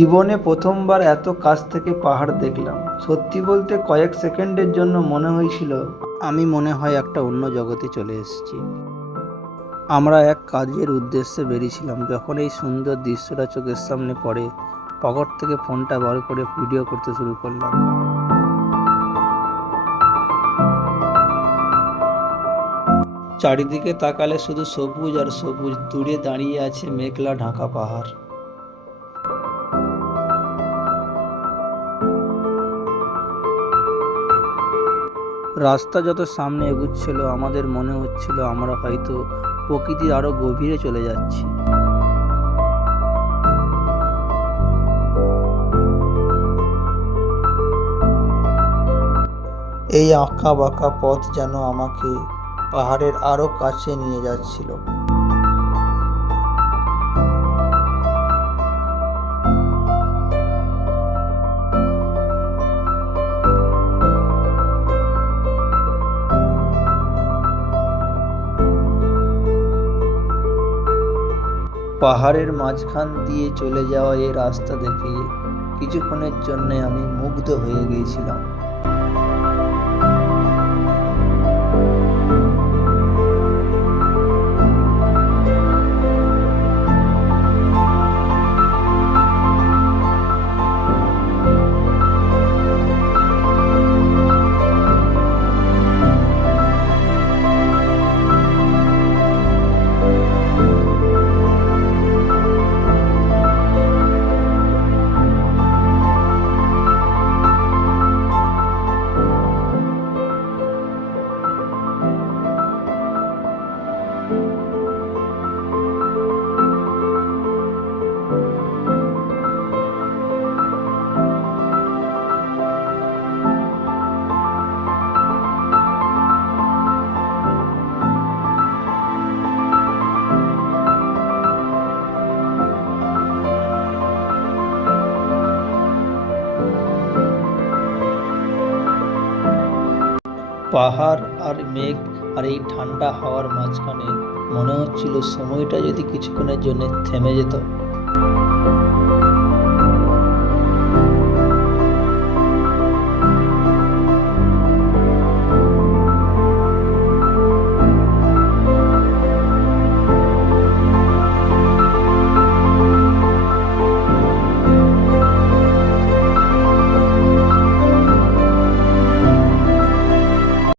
জীবনে প্রথমবার এত কাছ থেকে পাহাড় দেখলাম। সত্যি বলতে কয়েক সেকেন্ডের জন্য মনে হয়েছিল আমি মনে হয় একটা অন্য জগতে চলে এসেছি। আমরা এক কাজের উদ্দেশ্যে বেরিয়েছিলাম। যখন এই সুন্দর দৃশ্যটা চোখের সামনে পড়ে, পকেট থেকে ফোনটা বার করে ভিডিও করতে শুরু করলাম। চারিদিকে তাকালে শুধু সবুজ আর সবুজ। দূরে দাঁড়িয়ে আছে মেঘলা ঢাকা পাহাড়। রাস্তা যত সামনে এগুচ্ছিল, আমাদের মনে হচ্ছিল আমরা হয়তো প্রকৃতির আরো গভীরে চলে যাচ্ছি। এই আঁকা বাঁকা পথ যেন আমাকে পাহাড়ের আরো কাছে নিয়ে যাচ্ছিল। পাহাড়ের মাঝখান দিয়ে চলে যাওয়া এই রাস্তা দেখে কিছুক্ষণের জন্য আমি মুগ্ধ হয়ে গিয়েছিলাম। পাহাড় আর মেঘ আর এই ঠান্ডা হাওয়ার মাঝখানে মনে হচ্ছিল সময়টা যদি কিছুক্ষণের জন্য থেমে যেত।